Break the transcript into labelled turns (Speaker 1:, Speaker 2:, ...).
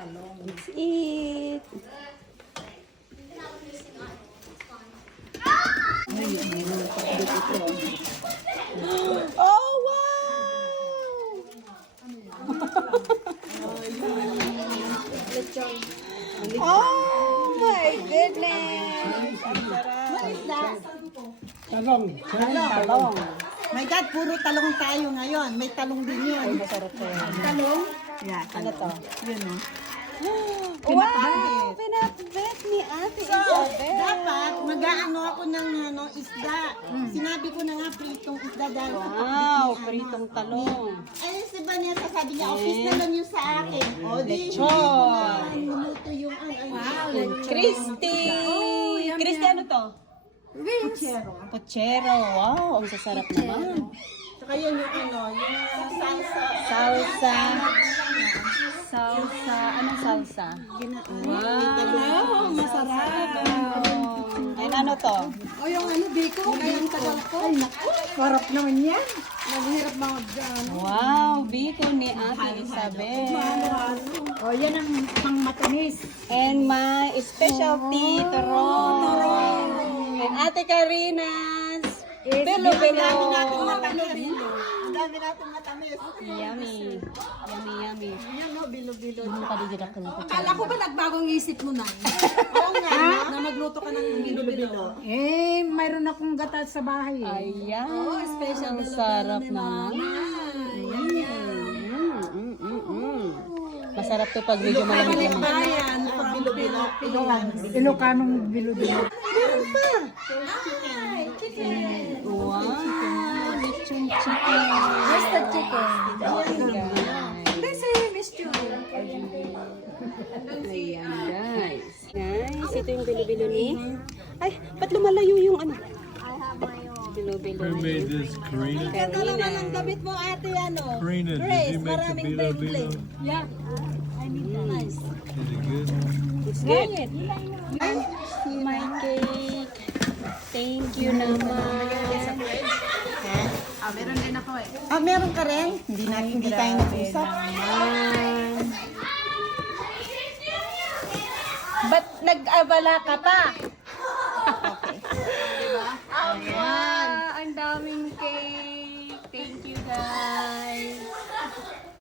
Speaker 1: Let's eat. Oh, wow! Oh, my goodness! Ang sarap.
Speaker 2: What is that?
Speaker 3: Talong.
Speaker 1: Talong.
Speaker 2: My God, puro talong tayo ngayon. May talong din yun.
Speaker 1: Masarap to.
Speaker 2: Talong? Yeah,
Speaker 1: Ano to?
Speaker 2: Yun, no?
Speaker 1: Wow! Pinapit ni Ate Isabel.
Speaker 2: Dapat, mag-aano ako ng isda. Sinabi ko na nga, pritong isda dahil sa
Speaker 1: Wow!
Speaker 2: pakbit ni
Speaker 1: Pritong talong.
Speaker 2: Ay, si Vanessa, sabi niya, office na lang yun sa akin. O, di,
Speaker 1: Lechon.
Speaker 2: Lumuto yung
Speaker 1: Christy! Christy, ano to?
Speaker 2: puchero.
Speaker 1: Pochero. Wow! Ang sasarap naman.
Speaker 2: Saka yun yung yung salsa.
Speaker 1: Salsa. Salsa. Anong salsa? Wow! Masarap. And ano to?
Speaker 2: O, yung biko, kayang tagal ko. Ay, naku, sarap naman yan. Naghihirap mga dyan.
Speaker 1: Wow! Biko ni Ate Isabel.
Speaker 2: O, yan ang pang matamis.
Speaker 1: And my specialty, turon. And Ate Karina's bilo-bilo.
Speaker 2: Ang dami natin matamis.
Speaker 1: Yummy. Yummy, yummy.
Speaker 2: Yan, no, bilo-bilo.
Speaker 1: Ano ka di ako ng
Speaker 4: Akala ko ba nagbagong isip mo na?
Speaker 2: Oo nga,
Speaker 4: Na magluto ka ng bilo-bilo.
Speaker 2: mayroon akong gatas sa bahay.
Speaker 1: Ayan.
Speaker 4: Oh, special
Speaker 1: Ang sarap naman. Masarap to pag medyo malamig naman.
Speaker 4: Bayan from Philippines.
Speaker 2: Ilocanong bilo-bilo.
Speaker 1: Wow. Lechon chicken.
Speaker 4: Where's the chicken?
Speaker 1: Guys.
Speaker 4: This Miss Julie.
Speaker 1: Ayan, guys. Guys, ito yung bilo-bilo ni... Ay, ba't lumalayo yung ano? Bilo-bilo
Speaker 5: Who
Speaker 1: ni...
Speaker 5: made this? Karina?
Speaker 4: Ganda naman ang
Speaker 1: Karina.
Speaker 4: damit mo, ate, ano?
Speaker 5: Karina, did
Speaker 4: Grace,
Speaker 5: you make the
Speaker 4: maraming
Speaker 5: Bilo Bilo?
Speaker 4: bling-bling. Yeah. I need that. Nice.
Speaker 5: Is it good?
Speaker 1: It's good. My cake. Thank you naman.
Speaker 4: Meron din ako eh.
Speaker 2: Ah, meron ka rin? Hindi tayo nag-usap.
Speaker 1: Ba't nag-abala ka pa?